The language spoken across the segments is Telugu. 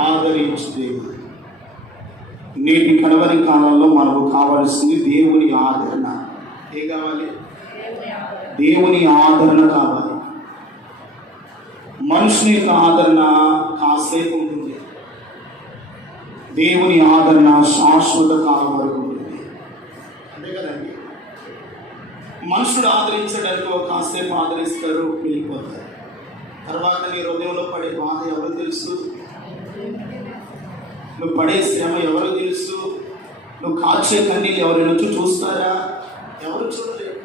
ఆదరించు దేవుడు. నేటి కడవరి కాలంలో మనకు కావాల్సింది దేవుని ఆదరణ. ఏ కావాలి? దేవుని ఆదరణ కావాలి. మనుషుని యొక్క ఆదరణ కాసేపు ఉంటుంది, దేవుని ఆదరణ శాశ్వత కాలం వరకు ఉంటుంది. అంతే కదండి. మనుషుడు ఆదరించడానికి ఒక కాసేపు ఆదరిస్తారు, వెళ్ళిపోతారు. తర్వాత నీ హృదయంలో పడే బాధ ఎవరు తెలుసు? నువ్వు పడే శ్రమ ఎవరు తెలుసు? నువ్వు కాచే కన్నీళ్ళు ఎవరైనా వచ్చి చూస్తారా? ఎవరు చూడలేరు.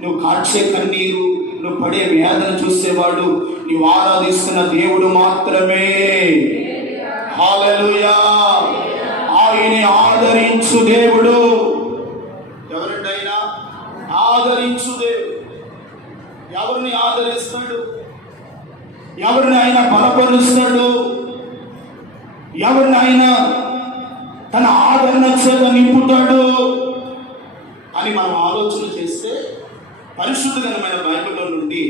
నువ్వు కాచే కన్నీరు, నువ్వు పడే వేదన చూసేవాడు నీవు ఆరాధిస్తున్న దేవుడు మాత్రమే. హల్లెలూయా. ఆయనే ఆదరించు దేవుడు. ఎవరినైనా ఆదరించు దేవుడు. ఎవరిని ఆదరిస్తాడు? ఎవరిని ఆయన బలపరుస్తాడు? ఎవరిని ఆయన తన ఆదరణ చేత నింపుతాడు అని మనం ఆలోచన చేస్తే పరిశుద్ధమైన బైబిల్లో నుండి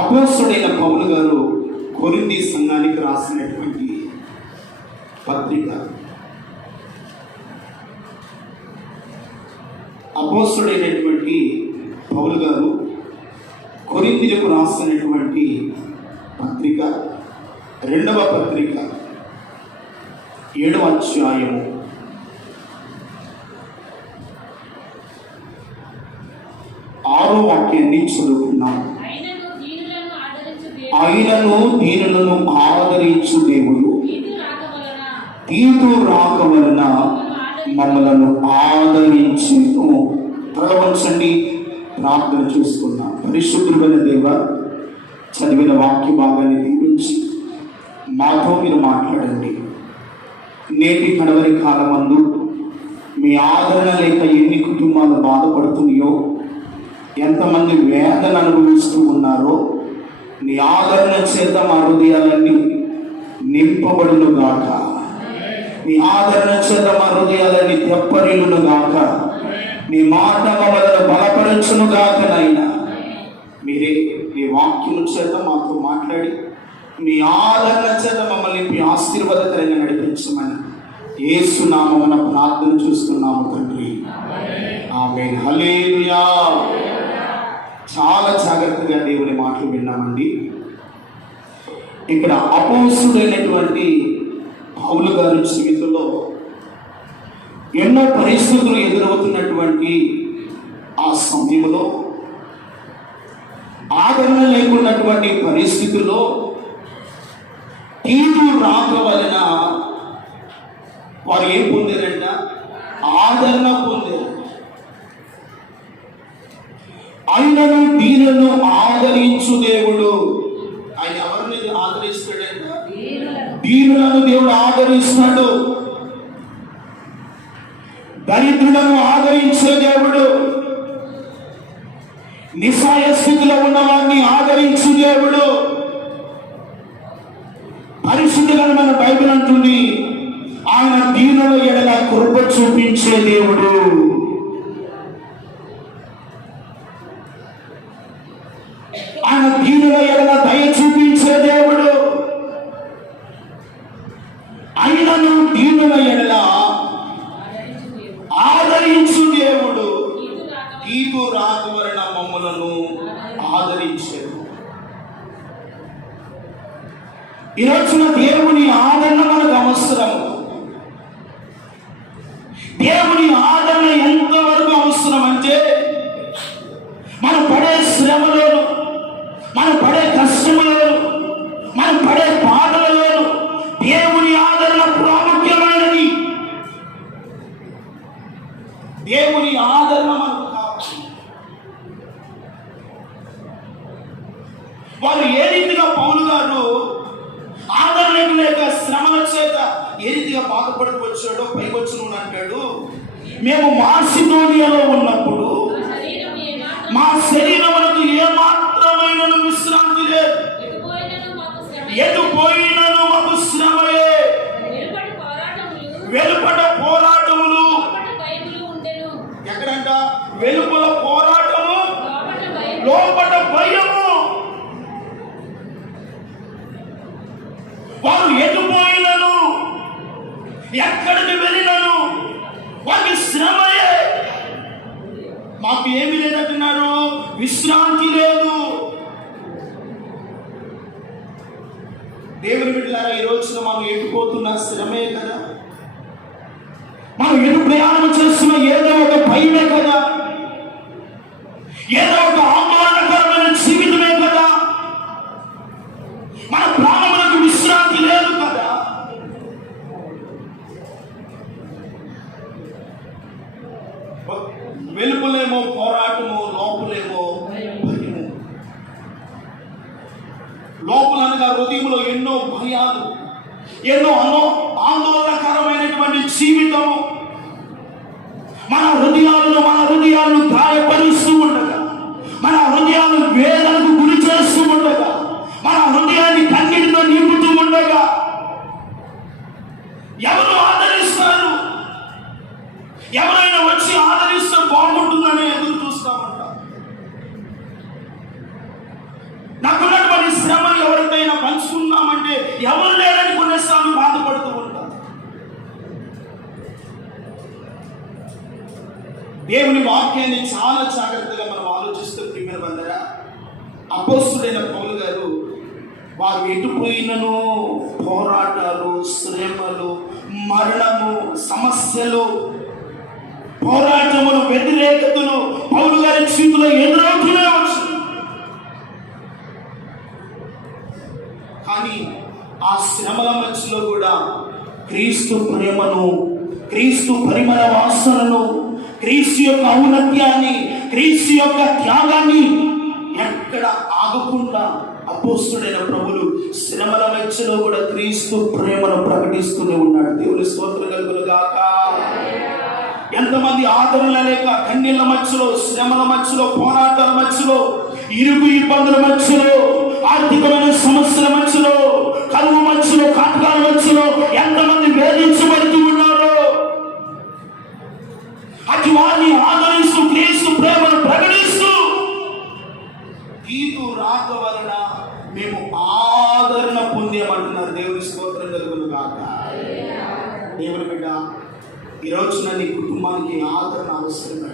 అపోస్తలుడైన పౌలు గారు కొరింథీ సంఘానికి రాసినటువంటి పత్రిక, అపోస్తలుడైనటువంటి పౌలు గారు కొరింథీలకు రాసినటువంటి పత్రిక, 2వ పత్రిక, 7వ అధ్యాయము 6వ వాక్యాన్ని చదువుకున్నాం. ఆయనను దీనులను ఆదరించు దేవుడు తీతు రాక వలన మమ్మలను ఆదరించెను. తలవంచండి, ప్రార్థన చేసుకున్నాం. పరిశుద్ధుడైన దేవ, చదివిన వాక్య భాగాన్ని దీవించి మాతో మీరు మాట్లాడండి. నేటి కడవరి కాలమందు మీ ఆదరణ లేక ఎన్ని కుటుంబాలు బాధపడుతున్నాయో, ఎంతమంది వేదన అనుభవిస్తూ ఉన్నారో, నీ ఆదరణ చేత మా హృదయాలన్నీ నింపబడును గాక. నీ ఆదరణ చేత మా హృదయాలన్నీ తెప్పరిల్లును గాక. నీ మాట మమ్మల్ని బలపరచును గాక. నైనా మీరే నీ వాక్యము చేత మాతో మాట్లాడి మీ ఆదరణ చేత మమ్మల్ని మీ ఆశీర్వాదకరంగా నడిపించమని యేసు నామమున ప్రార్థన చూస్తున్నాము తండ్రి. ఆమేన్. హల్లెలూయా. చాలా జాగ్రత్తగా దేవుని మాటలు విన్నామండి. ఇక్కడ అపోస్తలుడైనటువంటి పౌలు గారి జీవితంలో ఎన్నో పరిస్థితులు ఎదురవుతున్నటువంటి ఆ సమయంలో, ఆదరణ లేకున్నటువంటి పరిస్థితుల్లో తీతు రాక వలన వారు ఏం పొందారంట? ఆదరణ పొందారు. ఆయనను దీనులను ఆదరించు దేవుడు. ఆయన ఎవరిని ఆదరిస్తాడంట? దీనులను దేవుడు ఆదరిస్తాడు. దరిద్రులను ఆదరించే దేవుడు. నిస్సహాయ స్థితిలో ఉన్న వారిని ఆదరించు దేవుడు. పరిశుద్ధమైన బైబిల్ అంటుంది, ఆయన దీనుల ఎడల కృప చూపించే దేవుడు. ఆయన దీనుల ఎడల దయ చూపించే దేవుడు. ఆయనను దీనుల ఎడల ఆదరించు దేవుడు. తీతు రాక వలన మమ్మలను ఆదరించాడు. ఈరోజున దేవుని ఆదరణ మనకు అవసరం. దేవుని ఆదరణ ఎంతవరకు అవసరం అంటే, మనం పడే శ్రమలోను, మనం పడే కష్టములను, మనం పడే బాధలలో దేవుని ఆదరణ ప్రాముఖ్యమైనది. దేవుని ఆదరణ మనకు కావాలి. వారు ఏ రీతిగా పౌలు గారు ఆదరణ లేక శ్రమల చేత ఏ రీతిగా బాధపడుతూ వచ్చాడో పైవచ్చును అంటాడు, మేము మాసిదోనియాలో ఉన్నప్పుడు మా శరీరములకు ఏమాత్రమైన విశ్రాంతి లేదు. ఎటు పోయినను మాకు శ్రమయే. వెలుపట పోరాటములు. ఎక్కడంట? వెలుపల పోరాటము, లోపట భయము. వారు ఎటుపోయినను ఎక్కడికి వెళ్ళినను వారికి శ్రమయే. మాకు ఏమి లేదంటున్నారు, విశ్రాంతి లేదు. దేవుని బిడ్డలారా, ఈ రోజున మనం ఎటుపోతున్న శ్రమే కదా, మనం ఎటు ప్రయాణం చేస్తున్న ఏదో ఒక భయమే కదా, ఏదో ఒక ఆందోళనకరమైన జీవితమే కదా, మన ప్రాణములకు విశ్రాంతి లేదు కదా. వెలుపులేమో పోరాటము, లోపలేమో భయము. లోపలనగా హృదయంలో ఎన్నో భయాలు, ఎన్నో ఆందోళనకరమైనటువంటి జీవితము మన హృదయాలను గాయపరుస్తూ ఉండగా, మన హృదయాలను వేదనకు గురి చేస్తూ ఉండగా, మన హృదయాన్ని కన్నీటితో నింపుతూ ఉండగా ఎవరు ఆదరిస్తారు? ఎవరైనా వచ్చి ఆదరిస్తే బాగుంటుందని ఎదురు చూస్తామంట. నాకున్నటువంటి శ్రమను ఎవరికైనా పంచుకున్నామంటే ఎవరు లేరని కొన్నిసార్లు బాధపడుతూ ఉంటాం. దేవుని వాక్యాన్ని చాలా జాగ్రత్తగా మనం ఆలోచిస్తూ ప్రియమైనవారా, అపోస్తుడైన పౌలు గారు వారు ఎటుపోయినను పోరాటాలు, శ్రమలు, మరణము, సమస్యలు, పోరాటములు, వ్యతిరేకతలు పౌలు గారి జీవితంలో ఎదురవుతూనే వచ్చింది. కానీ ఆ శ్రమల మధ్యలో కూడా క్రీస్తు ప్రేమను, క్రీస్తు పరిమళ వాసనను, క్రీస్తు యొక్క ఔన్నత్యాన్ని, క్రీస్తు యొక్క త్యాగాన్ని ఎక్కడ ఆగకుండా అపోస్తుడైన ప్రభులు శ్రమల మధ్యలో కూడా క్రీస్తు ప్రేమను ప్రకటిస్తూనే ఉన్నాడు. దేవుని స్తోత్రం కలుగును గాక. ఎంతమంది ఆదరణ లేక కన్నీళ్ల మధ్యలో, శ్రమల మధ్యలో, పోరాటాల మధ్యలో, ఇరుగు ఇబ్బందుల మధ్యలో, ఆర్థికమైన సమస్యల మధ్యలో, కరువు మధ్యలో, కాటకాల మధ్యలో ఎంతమంది వేధించబడుతూ ఉన్నారో అటు వారిని ఆదరిస్తూ క్రీస్తు ప్రేమను ప్రకటిస్తూ తీతు రాక వలన మేము ఆదరణ పొందామంటున్నారు. దేవుని స్తోత్రం కలుగును గాక. దేవుని బిడ్డ, ఈ రోజున నీ కుటుంబానికి ఆదరణ అవసరమే.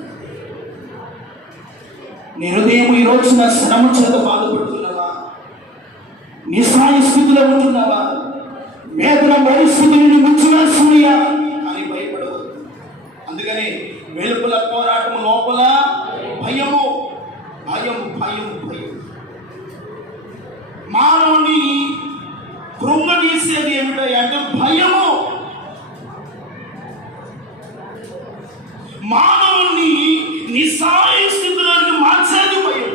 నీ హృదయం ఈ రోజున శ్రమ చేత బాధపడుతున్నావా? నిస్సాయ స్థితిలో ఉంటున్నావా? వేదన పరిస్థితులను ముచ్చివేస్తున్నాయా? కానీ భయపడవద్దు. అందుకని వెలుపల పోరాటము, లోపల భయము. భయం భయం భయం మానవుని కృంగదీసేది ఏమిటో అంటే భయము. మానవుని నిస్సాయ స్థితిలోకి మార్చేది భయం.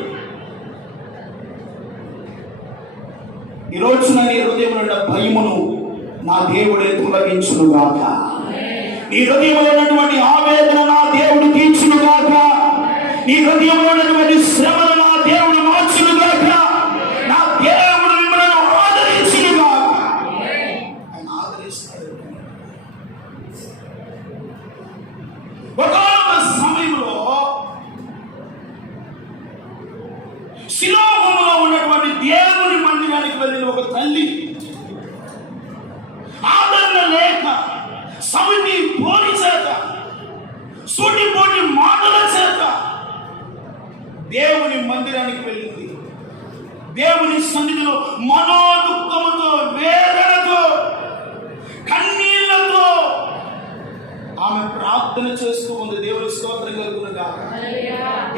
ఈ రోజున నీ హృదయంలో ఉన్న భయమును నా దేవుడే తొలగించును గాక. నీ హృదయంలో ఉన్నటువంటి ఆవేదన నా దేవుడు తీర్చును గాక. నీ హృదయంలో ఉన్నటువంటి శ్రమను నా దేవుడు మార్చును గాక. నా దేవుడు మిమ్మల్ని ఆదరించును గాక. ఆయన ఆదరిస్తాడు. ఒక సమయంలో శిలోహములో ఉన్నటువంటి దేవుని మందిరానికి వెళ్ళిన ఒక తల్లి ఆదరణ లేక, సమితి పోని చేత, సూటిపోటి మాటల చేత దేవుని మందిరానికి వెళ్ళింది. దేవుని సన్నిధిలో మనోదుఃఖముతో, వేదనతో, కన్నీళ్లతో ఆమె ప్రార్థన చేస్తూ ఉంది. దేవుని స్తోత్రం కలుగును గాక.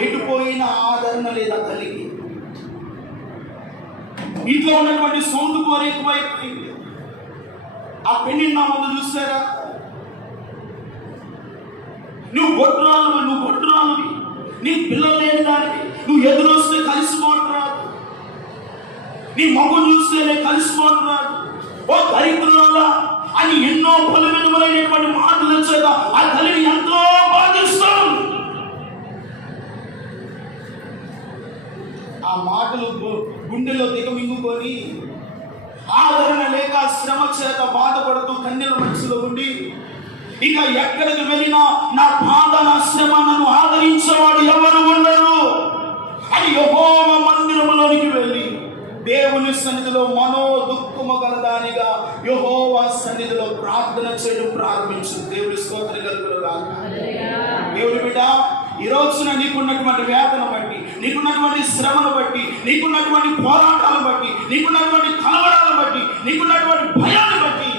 ఎటుపోయిన ఆదరణ లేదా తల్లికి? ఇంట్లో ఉన్నటువంటి సౌండ్ కోరి ఎక్కువైపోయింది. ఆ పెళ్లి నా ముందు చూసారా? నువ్వు గొడ్రాలువి, నీ పిల్లలు లేని దానికి నువ్వు ఎదురొస్తే కలిసిపోవడం రాదు, నీ మగం చూస్తేనే కలిసిపోవడం రాదు. ఓ దరిద్రులా అని ఎన్నో పలు విధములైనటువంటి మాటల చేత ఆ తల్లిని ఎంతో బాధిస్తాం. ఆ మాటలు గుండెలో దిగమింగుకొని ఆదరణ లేక శ్రమ చేత బాధపడుతూ కన్నీళ్ళ మనసులో ఉండి, ఇక ఎక్కడికి వెళ్ళినా నా బాధ, నా శ్రమ, నన్ను ఆదరించేవాడు ఎవరు ఉండరు అని యెహోవా మందిరములోనికి వెళ్ళి దేవుని సన్నిధిలో మనో దుఃఖము గలదానిగా యెహోవా సన్నిధిలో ప్రార్థన చేయడం ప్రారంభించు. దేవుని స్తోత్రం కలుగును గాక. దేవుని బిడ్డ, ఈ రోజున నీకున్నటువంటి వేదన బట్టి, నీకున్నటువంటి శ్రమను బట్టి, నీకున్నటువంటి పోరాటాలను బట్టి, నీకున్నటువంటి కలవరాలను బట్టి, నీకున్నటువంటి భయాన్ని బట్టి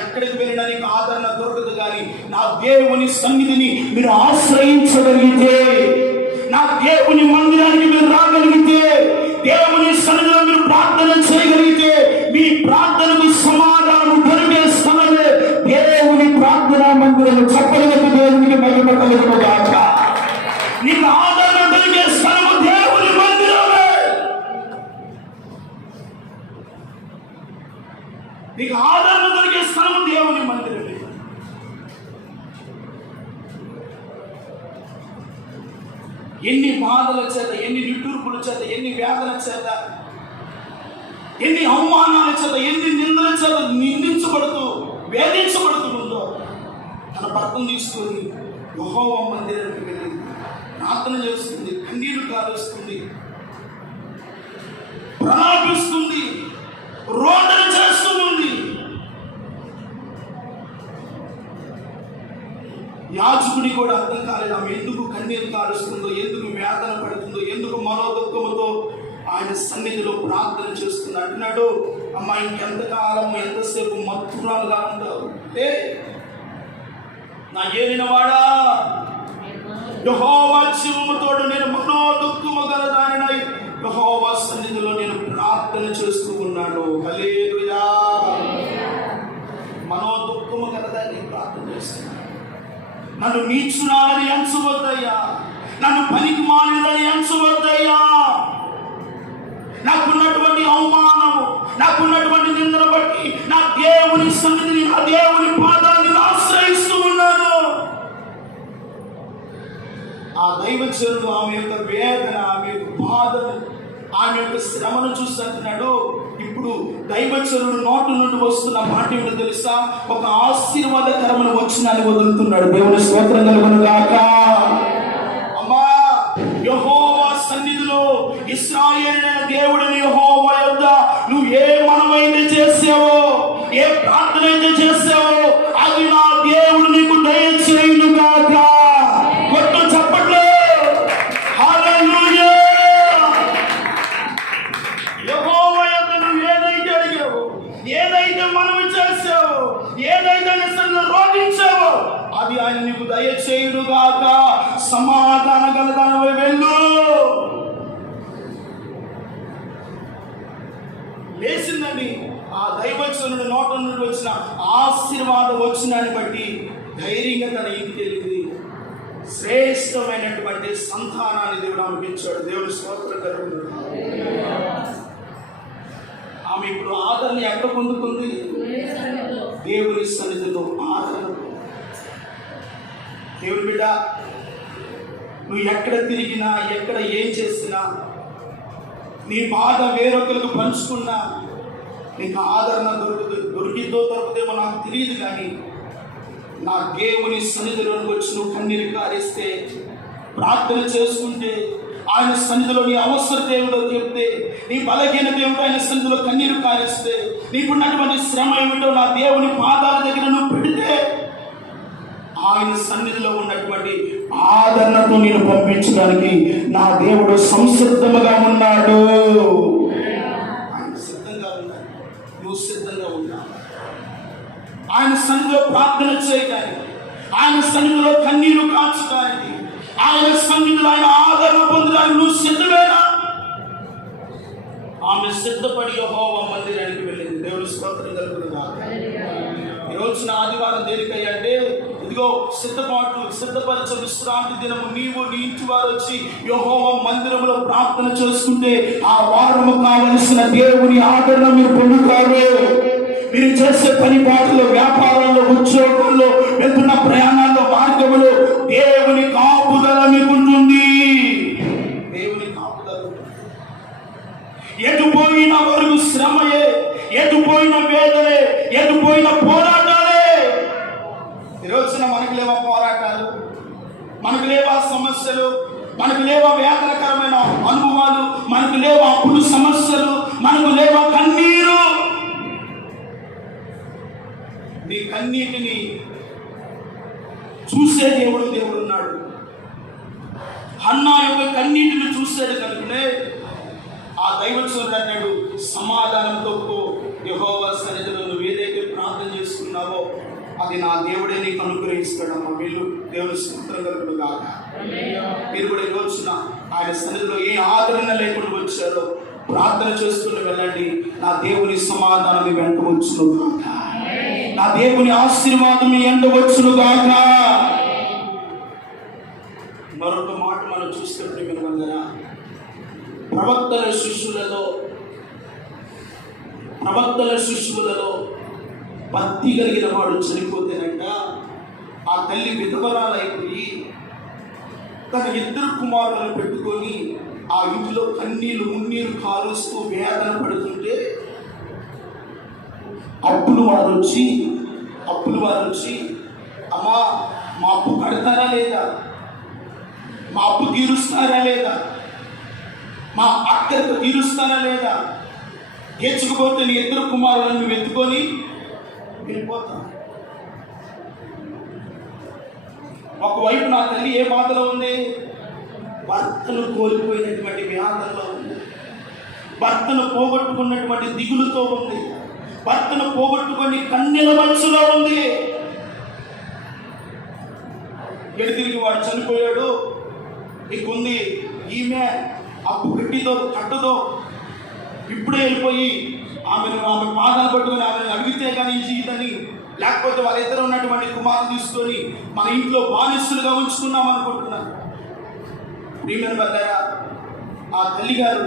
ఎక్కడికి వెళ్ళినా నీకు ఆదరణ దొరకదు. కానీ నా దేవుని సన్నిధిని మీరు ఆశ్రయించగలిగితే, నా దేవుని మందిరానికి మీరు రాగలిగితే, దేవుని సన్నిధిలో మీరు ప్రార్థన చేయగలిగితే, మీ ప్రార్థనకు సమాధానం దొరికే సమయమే దేవుని ప్రార్థనా మందిరం. చెప్పగలిగితే దేవునికి మహిమ కలుగును గాక. నీకు ఆదరణ దొరికే స్థలము దేవుని మందిరమే. నీకు ఆదరణ దొరికే స్థలము దేవుని మందిరమే. ఎన్ని బాధల చేత, ఎన్ని నిట్టూర్పుల చేత, ఎన్ని వేదన చేత, ఎన్ని అవమానాల చేత, ఎన్ని నిందల చేత నిందించబడుతూ వేధించబడుతుందో తన భర్తను తీసుకొని యెహోవా మందిరానికి వెళ్ళి ప్రార్థన చేస్తుంది, కన్నీరు కారుస్తుంది, ప్రణాళిస్తుంది, రోదన చేస్తుంది. యాజకుడి కూడా అర్థం కాలేదు ఆమె ఎందుకు కన్నీరు కారుస్తుందో, ఎందుకు వేదన పడుతుందో, ఎందుకు మనోదుఃఖముతో ఆయన సన్నిధిలో ప్రార్థన చేస్తుంది. అంటున్నాడు, అమ్మా ఇంకెంతకాలం, ఎంతసేపు మత్తురాలుగా ఉంటావు? నా ఏలినవాడా, యెహోవా జీవముతోడు నేను మనోదుఃఖము గలదానినై యెహోవా సన్నిధిలో నేను ప్రార్థన చేస్తూ ఉన్నాను. హల్లెలూయా. మనోదుఃఖము గలదాన్ని ప్రార్థన చేస్తున్నాను. నన్ను నీచురాలని ఎంచవద్దయ్యా, నన్ను పనికి మాలినని ఎంచవద్దయ్యా. నాకున్నటువంటి అవమానము, నాకున్నటువంటి నిందను బట్టి నా దేవుని సన్నిధిని, నా దేవుని పాదాన్ని ఆశ్రయిస్తూ ఉన్నాను. ఆ దైవజనుడు ఆమె యొక్క వేదన, ఆమె యొక్క బాధను, ఆమె యొక్క శ్రమను చూసి అంటున్నాడు. ఇప్పుడు దైవజనుడు నోటు నుండి వస్తున్న మాట ఏమిటో తెలుసా? ఒక ఆశీర్వాదకరమైన వచనాన్ని వదులుతున్నాడు. దేవుని స్తోత్రం కలుగును గాక. అమ్మా, యెహోవా సన్నిధిలో ఇశ్రాయేలుడైన దేవుడిని యెహోవా యొద్ద నువ్వు ఏ మనమైతే చేసావో, ఏ ప్రార్థన అయితే చేసావో అది నా దేవుడు నీకు దయచేయును గాక. కొట్టు చప్పట్లు. హల్లెలూయా. యెహోవా యొద్ద నువ్వు ఏదైతే అడిగావో, ఏదైతే మనవి చేసావో, ఏదైతే రోధించావో అది ఆయన నీకు దయచేయును గాక. సమాధాన గలదానివై వెళ్ళు. లేచిందని ఆ దైవజనుడు నోట నుండి వచ్చిన ఆశీర్వాదం వచ్చినాన్ని బట్టి ధైర్యంగా తన ఇంటికి వెళ్ళింది. శ్రేష్టమైనటువంటి సంతానాన్ని దేవుడు ఆమెకి ఇచ్చాడు. దేవుని స్తోత్రం కలుగును. ఆమె ఇప్పుడు ఆదరణ ఎక్కడ పొందుతుంది? దేవుని సన్నిధిలో ఆదరణ. దేవుని బిడ్డ, నువ్వు ఎక్కడ తిరిగినా, ఎక్కడ ఏం చేసినా, నీ బాధ వేరొకరికి పంచుకున్నా నీకు ఆదరణ దొరికిద్దో దొరుకుతుందేమో నాకు తెలియదు. కానీ నా దేవుని సన్నిధిలోకి వచ్చి నువ్వు కన్నీరు కారిస్తే, ప్రార్థన చేసుకుంటే, ఆయన సన్నిధిలో నీ అవసరత ఏమిటో చెప్తే, నీ బలహీనత ఏమిటో ఆయన సన్నిధిలో కన్నీరు కారిస్తే, నీకున్నటువంటి శ్రమ ఏమిటో నా దేవుని పాదాల దగ్గర నువ్వు పెడితే, ఆయన సన్నిధిలో ఉన్నటువంటి ఆదరణతో నేను పంపించడానికి నా దేవుడు సంసిద్ధముగా ఉన్నాడు. ఆయన సిద్ధంగా ఉన్నాడు, నువ్వు సిద్ధంగా ఉన్నావు. ఆయన సన్నిధిలో ప్రార్థన చేయడానికి, ఆయన సన్నిధిలో కన్నీరు కాల్చడానికి, ఆయన సన్నిధిలో ఆయన ఆదరణ పొందడానికి నువ్వు సిద్ధమేనా? ఆమె సిద్ధపడి యెహోవా మందిరానికి వెళ్ళింది. దేవుని స్తోత్రం కలుగును గాక. ఈ రోజున ఆదివారం దేనికయ్యా అంటే, ఇదిగో సిద్ధపరచ విశ్రాంతి దినము నీవు నీ ఇంటి వారు వచ్చి యెహోవా మందిరంలో ప్రార్థన చేసుకుంటే ఆ వారము కావలసిన దేవుని ఆదరణ మీరు పొందుతారు. మీరు చేసే పని పాటలో, వ్యాపారంలో, ఉద్యోగంలో, వెళ్తున్న ప్రయాణాల్లో, మార్గంలో దేవుని కాపుదల మీకుంటుంది. దేవుని కాపుదల. ఎటుపోయిన వరకు శ్రమయే, ఎటుపోయిన వేదనే, ఎటుపోయిన పోరాటాలే. ఈరోజున మనకు లేవా పోరాటాలు, మనకు లేవా సమస్యలు, మనకు లేవా వేదనకరమైన అనుభవాలు, మనకు లేవా అప్పులు సమస్యలు, మనకు లేవా కన్నీరు? నీ కన్నీటిని చూసే దేవుడు ఉన్నాడు. హన్నా యొక్క కన్నీటిని చూశాడు కనుకనే ఆ దైవజనుడు అన్నాడు, సమాధానంతో యెహోవా సన్నిధిలో నువ్వు ఏదైతే ప్రార్థన చేసుకున్నావో అది నా దేవుడే నీకు అనుగ్రహిస్తాడమ్మా. వీళ్ళు దేవుని స్తోత్రం కలుగును గాక. మీరు కూడా ఈ రోజున ఆయన సన్నిధిలో ఏ ఆదరణ లేకుండా వచ్చారో ప్రార్థన చేసుకుని వెళ్ళండి. నా దేవుని సమాధానం మీ వెంట వచ్చును గాక, నా దేవుని ఆశీర్వాదం మీ వెంట వచ్చును గాక. మరొక మాట మనం చూస్తుంటే వినగలరా, ప్రవక్తల శిష్యులలో భక్తి కలిగిన వాడు చనిపోతేనంట ఆ తల్లి విధవరాలైపోయి తన 2 కుమారులను పెట్టుకొని ఆ ఇంట్లో కన్నీళ్ళు మున్నీరు కాలుస్తూ వేదన పడుతుంటే అప్పులు వారు వచ్చి అమ్మా మా అప్పు కడతారా లేదా, మా అప్పు తీరుస్తారా లేదా, మా అక్కడికి తీరుస్తారా లేదా, తీర్చకపోతే నీ 2 కుమారులను నువ్వు ఎత్తుకొని వెళ్ళిపోతాం. ఒకవైపు నా తల్లి ఏ బాధలో ఉంది? భర్తను కోల్పోయినటువంటి వ్యాధంలో ఉంది, భర్తను పోగొట్టుకున్నటువంటి దిగులుతో ఉంది, భర్తను పోగొట్టుకొని కన్నీల మనసులో ఉంది. తిరిగి వాడు చనిపోయాడు, నీకుంది ఈమె అప్పు కట్టదో ఇప్పుడే వెళ్ళిపోయి ఆమె పాదాలు పట్టుకుని ఆమెను అడిగితే కానీ జీవితాన్ని, లేకపోతే వాళ్ళిద్దరు ఉన్నటువంటి కుమారుని తీసుకొని మన ఇంట్లో బానిసలుగా ఉంచుకున్నాం అనుకుంటున్నాను. ప్రియమైన వాళ్ళారా, ఆ తల్లిగారు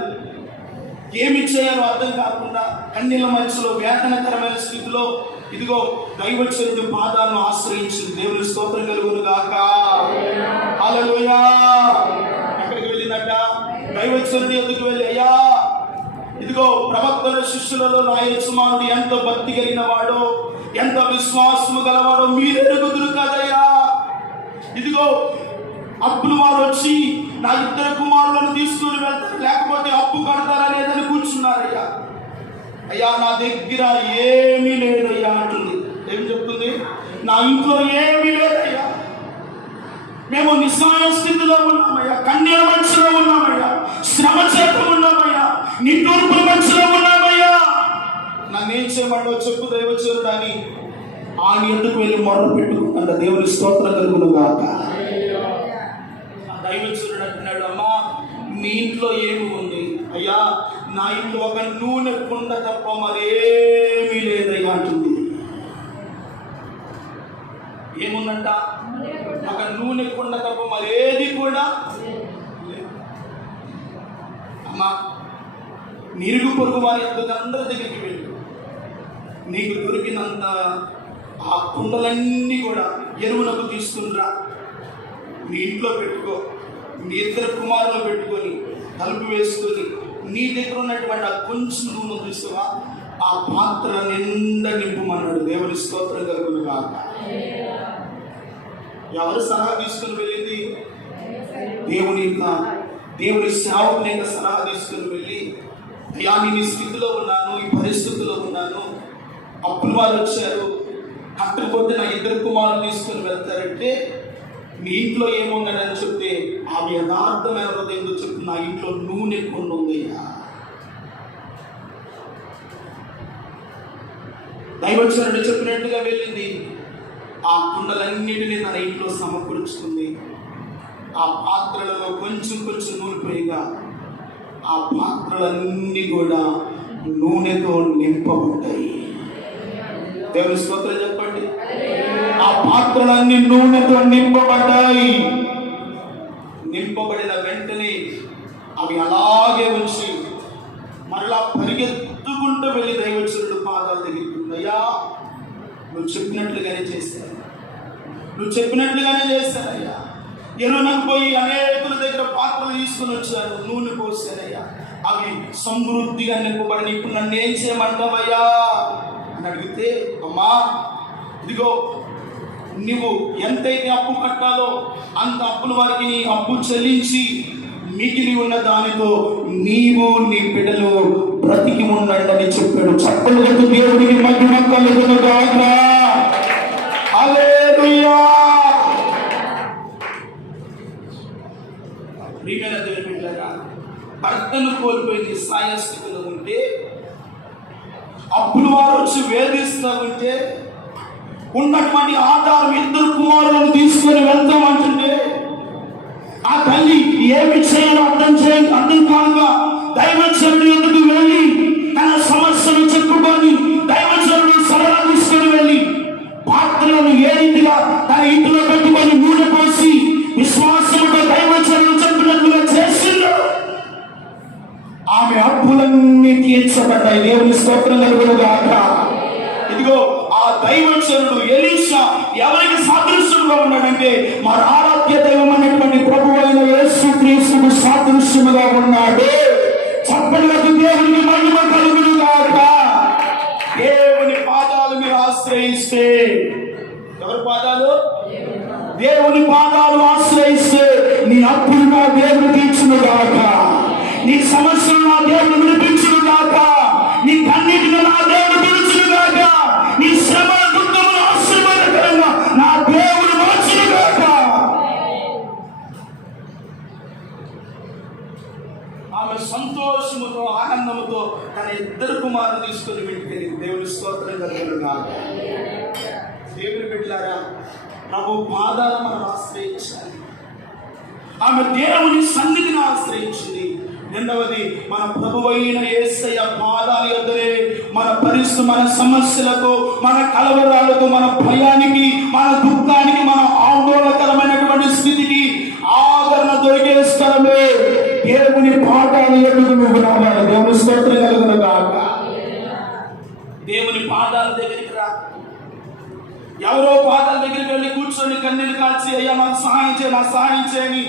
ఏమి చేయాలో అర్థం కాకుండా కన్నీళ్ళ మనసులో వేదనకరమైన స్థితిలో ఇదిగో దైవజనుడి పాదాలను ఆశ్రయించింది. దేవుని స్తోత్రం కలుగును గాక. హల్లెలూయా. ఎక్కడికి వెళ్ళిందట? దైవజనుడి ఎదుగు వెళ్ళి, అయ్యా ఇదిగో ప్రవక్తల శిష్యులలో నా యజమానుడు ఎంత భక్తి కలిగిన వాడో, ఎంత విశ్వాసము గలవాడో మీరు ఎరుగుదురు కదయ్యా. ఇదిగో అప్పులు వారు వచ్చి నా 2 కుమారులను తీసుకుని వెళ్తారు, లేకపోతే అప్పు కడతారా లేదని కూర్చున్నారయ్యా. అయ్యా నా దగ్గర ఏమీ లేదయ్యా అంటుంది. ఏం చెప్తుంది? నా ఇంట్లో ఏమీ లేదయ్యా, మేము నిస్సాయ స్థితిలో ఉన్నామయ్యా, కన్నీళ్ళ మనసులో ఉన్నామయ్యా, శ్రమ చేత ఉన్నామయ్యా, నిట్టూర్పుల మనసులో ఉన్నామయ్యా, నన్నేం చేయమండో చెప్పు దైవజనుడు అని ఆయన ఎందుకు వెళ్ళి మొర్ర పెట్టుకుంటా. దేవుని స్తోత్రం కలుగును గాక. దైవజనుడు అంటున్నాడు, అమ్మా నీ ఇంట్లో ఏమి ఉంది? అయ్యా నా ఇంట్లో ఒక నూనె కుండ తప్ప మరేమీ లేదయ్యా అంటుంది. ఏముందంట? ఒక నూనె కుండ తప్ప మరేది కూడా లేదు. అమ్మా నిరుగు పొరుగు వారి అందరి దగ్గరికి వెళ్ళు, నీకు దొరికినంత ఆ కుండలన్నీ కూడా ఎరువులకు తీసుకునిరా, నీ ఇంట్లో పెట్టుకో, నీ 2 కుమారులు పెట్టుకొని తలుపు వేసుకొని నీ దగ్గర ఉన్నటువంటి ఆ కొంచెం నూనె తీసుకురా, ఆ పాత్ర నిండా నింపుమన్నాడు. దేవుని స్తోత్రం కలుగును గాక. ఎవరు సలహా తీసుకుని వెళ్ళింది? దేవుని సేవకుని యొక్క సలహా తీసుకుని వెళ్ళి, అయ్యా నేను ఈ స్థితిలో ఉన్నాను, ఈ పరిస్థితిలో ఉన్నాను, అప్పులు వారు వచ్చారు, కట్టకపోతే నా 2 కుమారులు తీసుకుని వెళ్తారంటే మీ ఇంట్లో ఏముందని చెప్తే ఆమె యథార్థమైన హృదయంతో చెప్తే నా ఇంట్లో నూనె కుండ ఉందయ్యా. దైవజనుడు చెప్పినట్టుగా వెళ్ళింది, ఆ కుండలన్నిటినీ తన ఇంట్లో సమకూర్చుకుంది. ఆ పాత్రలలో కొంచెం నూనె పోయిగా ఆ పాత్రలన్నీ కూడా నూనెతో నింపబడ్డాయి. దేవుని స్తోత్రం చెప్పండి. ఆ పాత్రలన్నీ నూనెతో నింపబడ్డాయి. నింపబడిన వెంటనే అవి అలాగే ఉంచి మరలా పరిగెత్తుకుంటూ వెళ్ళి దైవజనుడు పాదాల దగ్గరికి, అయ్యా నువ్వు చెప్పినట్లుగానే చేశారయ్యా. ఎరువునకు పోయి అనేకుల దగ్గర పాత్రలు తీసుకుని వచ్చారు, నూనె పోసారయ్యా, అవి సమృద్ధిగా నింపబడి ఇప్పుడు నన్ను ఏం చేయమంటావయ్యా అని అడిగితే, అమ్మా ఇదిగో నువ్వు ఎంతైతే అప్పు కట్టాలో అంత అప్పుల వారికి నీ అప్పు చెల్లించి మిగిలి ఉన్న దానితో నీవు నీ బిడ్డలు బ్రతికి ఉండండి అని చెప్పాడు. చప్పట్లతో దేవుడికి మహిమ కలుగును గాక. హల్లెలూయా. ప్రియమైన దేవుని బిడ్డలారా, భర్తను కోల్పోయి నిస్సహాయ స్థితిలో ఉంటే, అప్పులు వారు వచ్చి వేధిస్తూ ఉంటే, ఉన్నటువంటి ఆధారం 2 కుమారులను తీసుకొని వెళ్తామంటుంటే ఆ తల్లి ఏమి చేయాలో అర్థం కాగా దైవజనుడి ఎందుకు వెళ్ళి తన సమస్యను చెప్పుకొని దైవజనుడు సలహా తీసుకొని వెళ్ళి పాత్రలను ఏ రీతిగా తన ఇంటిలో పెట్టుకొని నూనె పోసి విశ్వాసంతో దైవజనుడు చెప్పినట్లుగా చేసిందో ఆమె అప్పులన్నీ తీర్చబడ్డాయి. దేవుని స్తోత్రం కలుగును గాక. ఇదిగో ఆ దైవజనుడు ఎలీషా ఎవరికి సాదృశ్యంగా ఉన్నాడంటే మన ఆరాధ్య దైవం అనేటువంటి ప్రభువు అయిన యేసుక్రీస్తుకు సాదృశ్యముగా ఉన్నాడు. చప్పట్లతో దేవునికి మహిమ కలుగును గాక. దేవుని పాదాలు మీరు ఆశ్రయిస్తే, ఎవరి పాదాలు? దేవుని పాదాలు ఆశ్రయిస్తే నీ అప్పులు నా దేవుడు తీర్చును గాక, నీ సమస్యలు నా దేవుడు వినిపించును గాక, నీ కన్నీటిని నా దేవుడు పిలుచును గాక, నీ శ్రమ దుఃఖములు ఆశీర్వాదకరంగా నా దేవుడు మార్చును గాక. ఆమె సంతోషముతో ఆనందముతో తన 2 కుమారులు తీసుకొని వెళ్ళి దేవుని స్తోత్రం కలుగును గాక. దేవుని బిడ్డలారా, ప్రభు పాదాలను మనం ఆశ్రయించాలి. ఆమె దేవుని సన్నిధిని ఆశ్రయించింది. రెండవది, మన ప్రభువైన యేసయ్య పాదాల యొద్దనే మన పరిస్థితి, మన సమస్యలతో, మన కలవరాలతో, మన భయానికి, మన దుఃఖానికి, మన ఆందోళనకరమైనటువంటి స్థితికి ఆదరణ దొరికే స్థలమే దేవుని పాదాల యొద్దకు నువ్వు రావాలి. దేవుని స్తోత్రం కలుగును గాక. దేవుని పాదాల దగ్గరికి రా. ఎవరో పాదాల దగ్గరికి వెళ్ళి కూర్చొని కన్నీళ్ళు కాల్చి అయ్యా నాకు సహాయం చేయి, నాకు సహాయం చేయని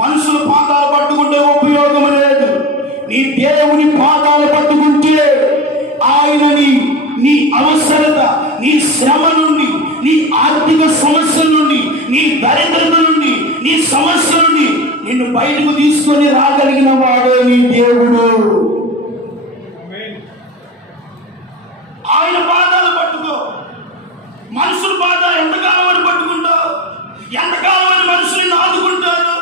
మనుషుల పాదాలు పట్టుకుంటే ఉపయోగం లేదు. నీ దేవుని పాదాలు పట్టుకుంటే ఆయనని నీ అవసరత, నీ శ్రమ నుండి, నీ ఆర్థిక సమస్యల నుండి, నీ దరిద్రత నుండి, నీ సమస్య నుండి నిన్ను బయటకు తీసుకొని రాగలిగిన వాడే నీ దేవుడు. ఆయన పాదాలు పట్టుకో. మనుషుల పాదాలు ఎంతకాలం అని పట్టుకుంటావు? ఎంతకాలం అని మనుషులను ఆదుకుంటారు?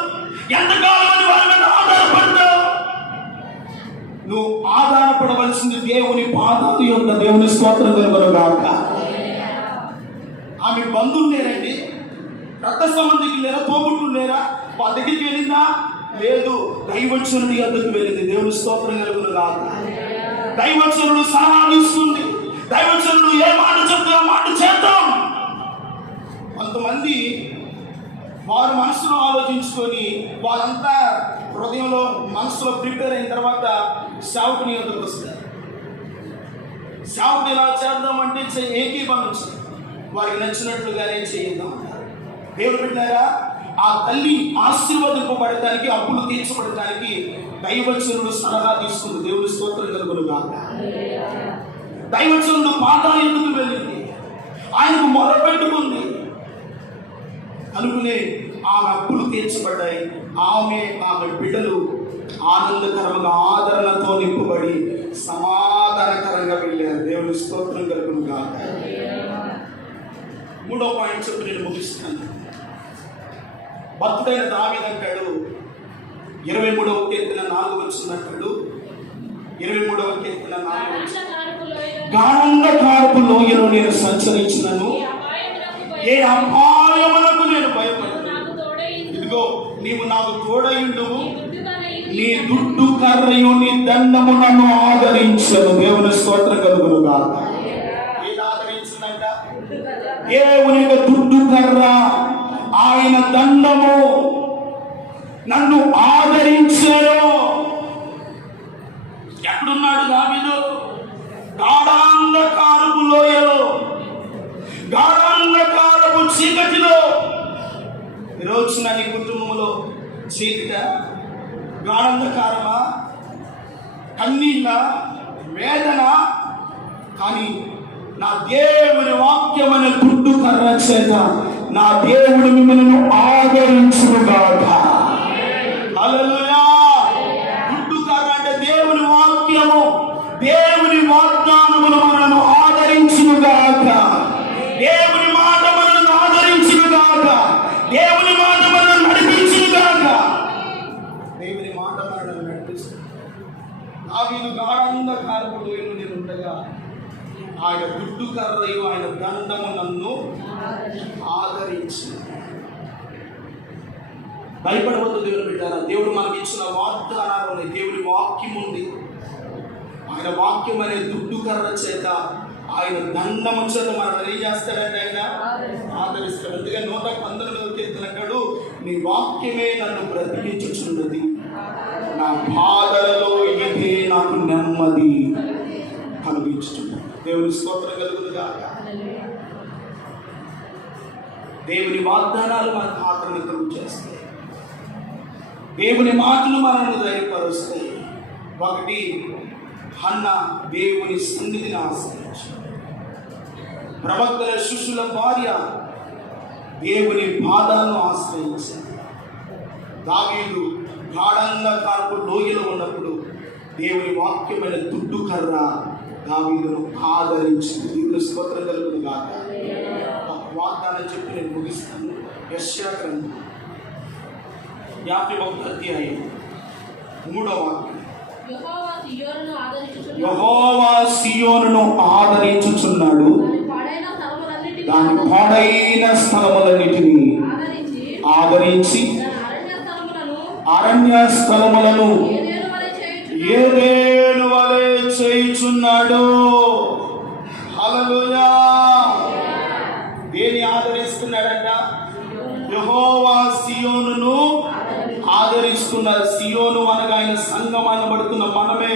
ఎంతకాలం అని వారి మీద ఆధారపడతావు? నువ్వు ఆధారపడవలసింది దేవుని పాదాల యొద్ద. దేవుని స్తోత్రం కలుగును గాక. ఆమె బంధువులు లేరండి, రక్త సంబంధికులు లేరా, తోబుట్టులు లేరా? వాళ్ళ దగ్గరికి వెళ్ళిందా? లేదు, దైవజనుడి యొద్దకు వెళ్ళింది. దేవుని స్తోత్రం కలుగును గాక. దైవజనుడు సలహా ఇస్తుంది. దైవజనుడు ఏ మాట చెప్తే ఆ మాట చేద్దాం. కొంతమంది వారు మనసులో ఆలోచించుకొని వాళ్ళంతా హృదయంలో మనసులో ప్రిపేర్ అయిన తర్వాత సేవకుని యొద్దకు వస్తారు. సేవకుని ఎలా చేద్దామంటే ఏకీభవించారు, వారికి నచ్చినట్లుగానే చేద్దాం అంటారు. దేవుడు బిడ్డలారా, ఆ తల్లి ఆశీర్వదింపబడటానికి, అప్పులు తీర్చబడటానికి దైవజనుడు సలహా తీసుకుంది. దేవుని స్తోత్రం కలుగును గాక. దైవజనుడు పాదాల ఎందుకు వెళ్ళింది, ఆయనకు మొర పెట్టుకుంది. అనుకునే ఆమె అప్పులు తీర్చబడ్డాయి. ఆమె బిడ్డలు ఆనందకరంగా ఆదరణతో నింపబడి సమాధానకరంగా వెళ్ళారు. దేవుని స్తోత్రం కలుగును గాక. 3వ పాయింట్ చెప్పి నేను ముగిస్తాను. భక్తుడైన దావీదు అంటాడు, 23వ కీర్తన 4వ వచనం అంటాడు, 23వ కీర్తన 4వ వచనం, గాఢంధకారపు లోయలో నేను సంచరించినను ఏ అపాయములకు నేను భయపడను. ఇదిగో నీవు నాకు తోడయుండువు, నీ దుడ్డు కర్రయు నీ దండము నన్ను ఆదరించను. దేవుని స్తోత్రం కలుగును గాక. ఏది ఆదరించిందంట? దేవుని యొక్క దుడ్డు కర్ర, ఆయన దండము నన్ను ఆదరించారు. ఎక్కడున్నాడు దావీదు? గాఢాంధకారపు లోయలో, గాఢాంధకారపు చీకటిలో. ఈరోజు నా నీ కుటుంబంలో చీకట, గాఢాంధకారమా, కన్నీళ్ళ, వేదన, కానీ నా దేవుని వాక్యమైన దుడ్డు కర్ర చేత నా దేవుడు మిమ్మల్ని ఆదరించుగాక. వాక్యము నేను ఉండగా ఆయన దుడ్డు కర్రయు ఆయన దండము నన్ను ఆదరించి. భయపడవద్దు దేవుని బిడ్డారా. దేవుడు మనకి ఇచ్చిన వాగ్దానాలు ఉన్నాయి. దేవుని వాక్యం ఉంది. ఆయన వాక్యం అనే దుడ్డు కర్ర చేత, ఆయన దండము చేత మనం ఏం చేస్తాడంటే ఆయన ఆదరిస్తాడు. అందుకే 119వ కీర్తన అంటాడు, నీ వాక్యమే నన్ను బ్రతికించుచున్నది, నా బాధలలో ఇదే నాకు నెమ్మది కలిగించుచున్నది. దేవుని స్తోత్రం కలుగునుగా. దేవుని వాగ్దానాలు మనకు ఆదరణ కలుగు చేస్తాయి. దేవుని మాటలు మనల్ని ధైర్యపరుస్తాయి. ఒకటి, హన్న దేవుని సన్నిధిని ఆశ్రయించాడు. ప్రవక్తల శిష్యుల భార్య దేవుని పాదాలను ఆశ్రయించింది. దావీదు గాఢంధకారపు లోయలో ఉన్నప్పుడు దేవుని వాక్యమైన దుడ్డు కర్ర దావీదును ఆదరించింది. దేవుని స్తోత్రం కలుగును గాక. వాగ్దానం చెప్పి నేను ముగిస్తాను. యెషయా గ్రంథం 51వ అధ్యాయం 3వ వాక్యం. యెహోవా సియోనును ఆదరించుచున్నాడు, దాని పాడైన స్థలములన్నిటినీ ఆదరించి అరణ్య స్థలములను ఏదేను వలె చేయుచున్నాడు. హల్లెలూయా. దేని ఆదరిస్తున్నాడంట? యెహోవా సియోనును ఆదరిస్తున్నారు. సియోను అనగా ఆయన సంఘం అనబడుతున్న మనమే.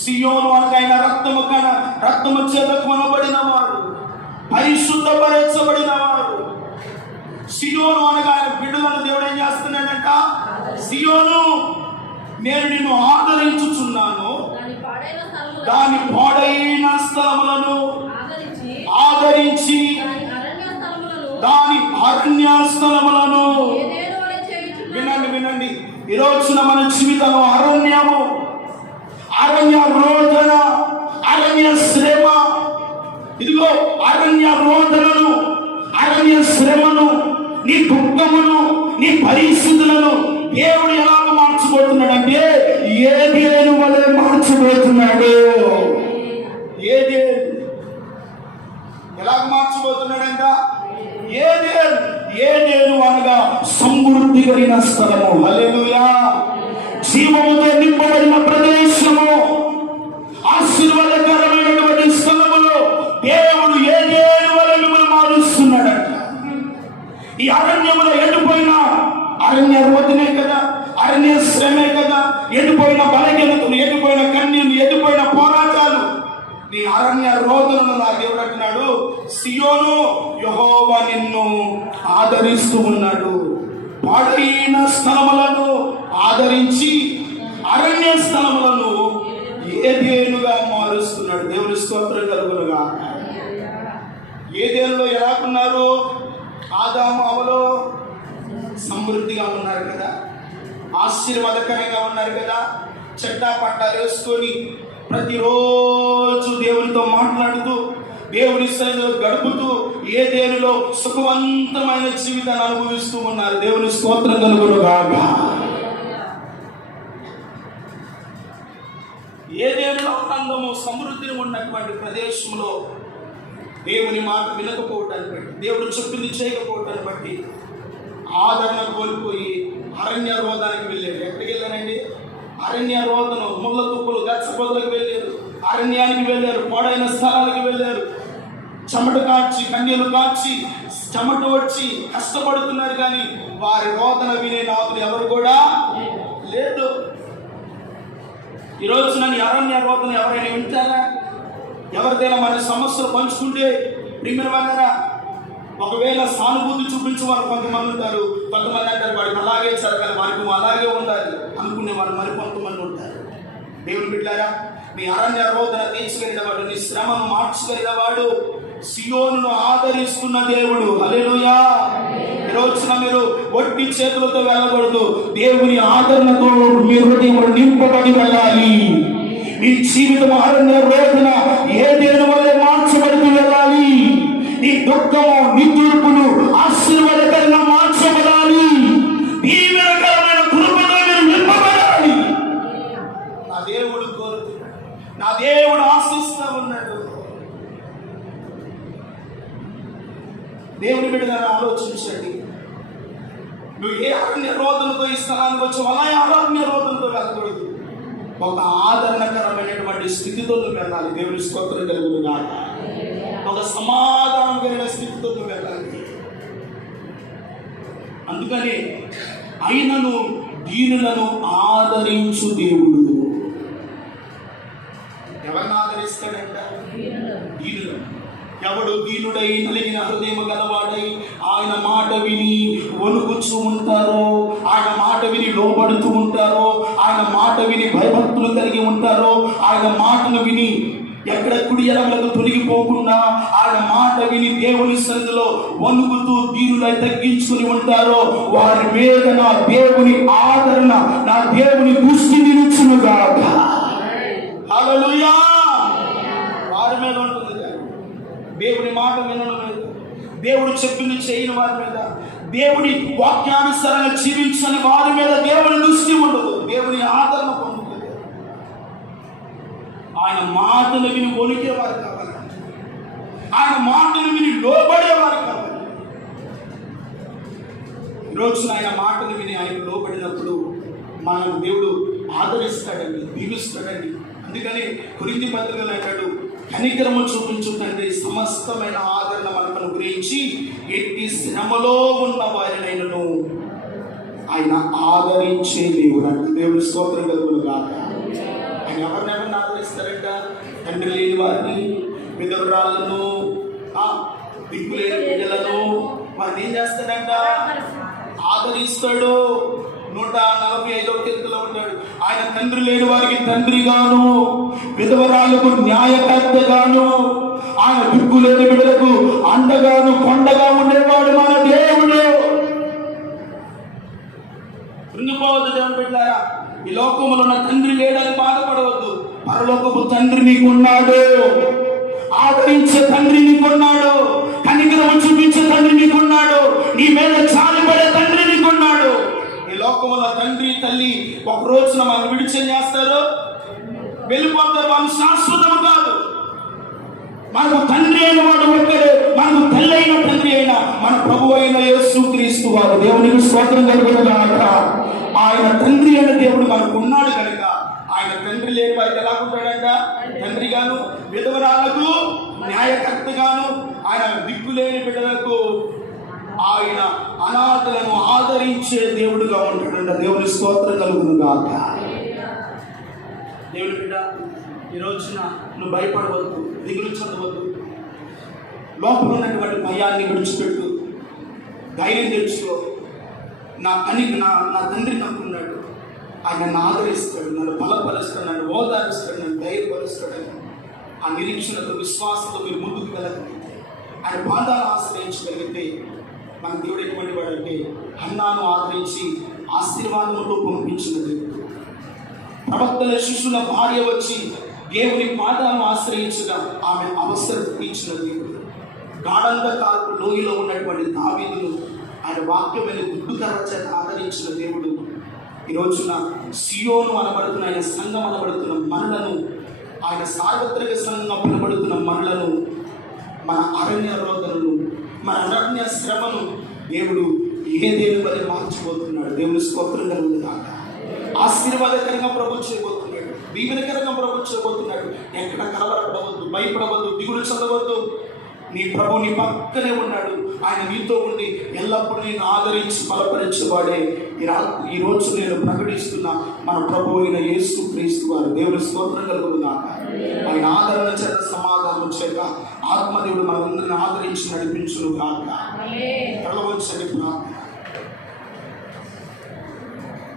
సియోను అనగా ఆయన రక్తము చేత కొనబడిన వాడు, పరిశుద్ధపరచబడిన వాడు. సియోను అనగా ఆయన బిడ్డలను దేవుడు ఏం చేస్తున్నాడంట? సియోను, నేను నిన్ను ఆదరించుచున్నాను, దాని పాడైన స్థలములను ఆదరించి దాని అరణ్య స్థలములను. వినండి, ఈ రోజున మన జీవితంలో అరణ్యము, అరణ్య రోదన, అరణ్య శ్రమ. ఇదిగో అరణ్య రోదనను, అరణ్య శ్రమను, నీ దుఃఖమును, నీ పరిస్థితులను దేవుడు ఎలాగ మార్చబోతున్నాడంటే ఏదేను వలె మార్చబోతున్నాడు. ఎలాగ మార్చబోతున్నాడంట? ఏదేను అనగా సమృద్ధి కలిగిన స్థలము. హల్లెలూయా. జీవముతో నింపబడిన ప్రదేశము, ఆశీర్వాదకరమైనటువంటి స్థలములో దేవుడు ఏదేను వలె మిమ్మల్ని మారుస్తున్నాడంట. ఈ అరణ్యములో ఎండిపోయిన అరణ్య రోదనే కదా, అరణ్య శ్రమే కదా, ఎండిపోయిన బలహీనతలు, ఎండిపోయిన కన్నీళ్లు, ఎండిపోయిన పోరాటాలు, నీ అరణ్య రోదనను నా దేవుడు అంటున్నాడు, సియోను, యెహోవా నిన్ను ఆదరిస్తూ ఉన్నాడు. పాడైన స్థలములను ఆదరించి అరణ్య స్థలములను ఏదేనుగా మారుస్తున్నాడు. దేవుని స్తోత్రం కలుగునుగా. ఏదేనులో ఎలాగున్నారు? ఆదాము అవ్వలో సమృద్ధిగా ఉన్నారు కదా, ఆశీర్వాదకరంగా ఉన్నారు కదా. చెట్టా పట్టాలు వేసుకొని ప్రతిరోజు దేవునితో మాట్లాడుతూ, దేవుని సన్నిధిలో గడుపుతూ ఏదేనులో సుఖవంతమైన జీవితాన్ని అనుభవిస్తూ ఉన్నారు. దేవుని స్తోత్రం కలుగునుగాక. ఏదేనులో ఆనందము, సమృద్ధిని ఉన్నటువంటి ప్రదేశంలో దేవుని మాట వినకపోవటాన్ని బట్టి, దేవుడు చెప్పింది చేయకపోవటాన్ని బట్టి ఆదరణ కోల్పోయి అరణ్య రోదానికి వెళ్ళారు. ఎక్కడికి వెళ్ళారండి? అరణ్య రోదనం, ముళ్ళ తుప్పులు, గచ్చబొదలకు వెళ్ళారు, అరణ్యానికి వెళ్ళారు, పాడైన స్థలానికి వెళ్ళారు. చెమట కాచి, కన్నీళ్లు కాచి, చెమట వచ్చి కష్టపడుతున్నారు, కానీ వారి రోదన వినే నాదులు ఎవరు కూడా లేదు. ఈరోజు నన్ను అరణ్య రోదన ఎవరైనా వింటారా? ఎవరిదైనా మన సమస్యలు పంచుకుంటే ప్రియమైన వాళ్ళరా, ఒకవేళ సానుభూతి చూపించే వాళ్ళు కొంతమంది ఉంటారు, కొంతమంది అంటారు వాడికి అలాగే జరగాలి, వారికి అలాగే ఉండాలి అనుకునే వాళ్ళు మరి కొంతమంది ఉంటారు. దేవుని బిడ్డలారా, నీ అరణ్య రోదన తీర్చగలిగిన వాడు, నీ శ్రమను మార్చగలిగిన వాడు, సియోనును ఆదరిస్తున్న దేవుడు. హల్లెలూయా. ఈ రోజున మీరు ఒట్టి చేతులతో వెళ్ళకూడదు. దేవుని ఆదరణతో మీ హృదయంలో నింపబడి వెళ్ళాలి. నీ జీవితం అరణ్య రోదన ఏదేను వలె మార్చబడుతూ వెళ్ళాలి. నీ దుఃఖము, నీ తూర్పును ఆశీర్వాదకరంగా మార్చబడాలి. దీవెనకరమైన కృపతో మీరు నింపబడాలి. నా దేవుడు కోరుతున్నాడు, నా దేవుడు దేవుడు ఆశిస్తా ఉన్నాడు. దేవుని బిడ్డగా ఆలోచించండి. నువ్వు ఏ అరణ్య రోధనతో ఈ స్థలానికి వచ్చావు, అలా అరణ్య రోధనతో వెళ్ళకూడదు. ఒక ఆదరణకరమైనటువంటి స్థితితో నువ్వు వెళ్ళాలి. దేవుని స్తోత్రం కలుగును గాక. ఒక సమాధానం కలిగిన స్థితితో నువ్వు వెళ్ళాలి. అందుకని ఆయనను దీనులను ఆదరించు దేవుడు. ఎవరిని ఆదరిస్తాడంట? దీనులను. ఎవడు దీనుడై నలిగిన హృదయం గలవాడై ఆయన మాట విని వణుకుచూ ఉంటారో, ఆయన మాట విని లోబడుతూ ఉంటారో, ఆయన మాట విని భయభక్తులు కలిగి ఉంటారో, ఆయన మాటను విని ఎక్కడ కుడి ఎడమలకు తొలగిపోకుండా ఆయన మాట విని దేవుని సన్నిధిలో వణుకుతూ దీనులై తగ్గించుకుని ఉంటారో, వారి మీద నా దేవుని ఆదరణ, నా దేవుని దృష్టి నిలుచునుగాక. హల్లెలూయా. వారి మీద ఉంటుంది. దేవుని మాట వినడం మీద, దేవుడు చెప్పింది చేయని వారి మీద, దేవుడి వాక్యానుసారంగా జీవించని వారి మీద దేవుని దృష్టి ఉండదు. దేవుని ఆదరణ పొందుతుంది. ఆయన మాటలు విని వణికేవారు కావాలి. ఆయన మాటలు విని లోబడేవారు కావాలి. ఈరోజు ఆయన మాటలు విని ఆయన లోబడినప్పుడు మనం దేవుడు ఆదరిస్తాడండి, దీవిస్తాడండి. అందుకని కొరింథీ పత్రికలో అంటాడు, కనికరము చూపించు తండ్రి సమస్తమైన ఆదరణ మనకు అనుగ్రహించి ఎట్టి శ్రమలో ఉన్న వారినైనను ఆయన ఆదరించే దేవుడు అంట. దేవుని స్తోత్రం కలుగును గాక. ఆయన ఎవరినెవరిని ఆదరిస్తారంట? తండ్రి లేని వారిని, విధవరాలను, దిక్కులేని బిడ్డలను వారిని ఏం చేస్తాడంట? ఆదరిస్తాడు. 145వ కీర్తనలో ఉంటాడు, ఆయన తండ్రి లేని వారికి తండ్రిగాను, విధవరాలకు న్యాయకర్తగాను, ఆయన దిక్కు లేని బిడ్డలకు అండగాను కొండగా ఉండేవాడు మన దేవుడు. కృంగిపోవద్దు దేవుని బిడ్డలారా. ఈ లోకంలో ఉన్న తండ్రి లేడని బాధపడవద్దు. పరలోకపు తండ్రి నీకున్నాడు. ఆదరించే తండ్రి నీకున్నాడు. కనికరము చూపించే తండ్రి నీకున్నాడు. నీ మీద జాలిపడే తండ్రి నీకున్నాడు. ఈ లోకంలో తండ్రి తల్లి ఒక రోజున మనం విడిచి చేస్తారు, వెళ్ళిపోతారు. వాళ్ళు శాశ్వతం కాదు. మనకు తండ్రి అయిన వాడు ఒక్కడే, మనకు తల్లి అయిన తండ్రి అయిన మన ప్రభు అయిన యేసుక్రీస్తు వారు. దేవునికి స్తోత్రం కలుగును గాక. ఆయన తండ్రి అయిన దేవుడు మనకు ఉన్నాడు కనుక ఆయన తండ్రి లేని వారికి ఎలా ఉంటాడంట? తండ్రిగాను, విధవరాలకు న్యాయకర్తగాను, ఆయన దిక్కులేని బిడ్డలకు, ఆయన అనాథలను ఆదరించే దేవుడుగా ఉంటాడంట. దేవుని స్తోత్రం కలుగును గాక. దేవుని బిడ్డ, ఈ రోజున నువ్వు భయపడవద్దు, దిగులు చెందవద్దు. లోపల ఉన్నటువంటి భయాన్ని విడిచిపెట్టు, ధైర్యం తెచ్చుకో. నా తండ్రి నాకున్నాడు. ఆయన నన్ను ఆదరిస్తాడు, నన్ను బలపరుస్తాడు, నన్ను ఓదారుస్తాడు, నన్ను ధైర్యపరుస్తాడని ఆ నిరీక్షణతో, విశ్వాసంతో మీరు ముందుకు వెళ్ళగలిగితే, ఆయన బాధాలను ఆశ్రయించగలిగితే, మన దేవుడు ఎటువంటి వాడంటే హన్నాను ఆదరించి ఆశీర్వాదముతో పంపించిన దేవుడు. ప్రవక్తల శిష్యుల భార్య వచ్చి దేవుని పాదాలను ఆశ్రయించగా ఆమె అవసరం తీర్చిన దేవుడు. గాఢంధకారపు లోయలో ఉన్నటువంటి దావీదును ఆయన వాక్యమైన గుడ్డు కర్ర చేత ఆదరించిన దేవుడు. ఈ రోజున సియోను అనబడుతున్న ఆయన సంఘం అనబడుతున్న మనలను, ఆయన సార్వత్రిక సంఘంగా పిలబడుతున్న మనలను, మన అరణ్య రోదనను, మన అరణ్య శ్రమను దేవుడు ఏదేను వలె మార్చిపోతున్నాడు. దేవుని స్తోత్రం కలుగును గాక. ఆశీర్వాదకరంగా ప్రభు చేయబోతున్నాడు, దీవెనకరంగా ప్రభు చేయబోతున్నాడు. ఎక్కడ కలవరపడవద్దు, భయపడవద్దు, దిగులు చెందవద్దు. నీ ప్రభు నీ పక్కనే ఉన్నాడు. ఆయన నీతో ఉండి ఎల్లప్పుడూ నేను ఆదరించి బలపరిచేవాడే. ఈ రోజు నేను ప్రకటిస్తున్నా మన ప్రభు అయిన యేసుక్రీస్తు వారు. దేవుని స్తోత్రం కలుగును గాక. ఆయన ఆదరణ చేత, సమాధానం చేత ఆత్మదేవుడు మనందరిని ఆదరించి నడిపించును గాక. ప్రలోభించని ప్రార్థన.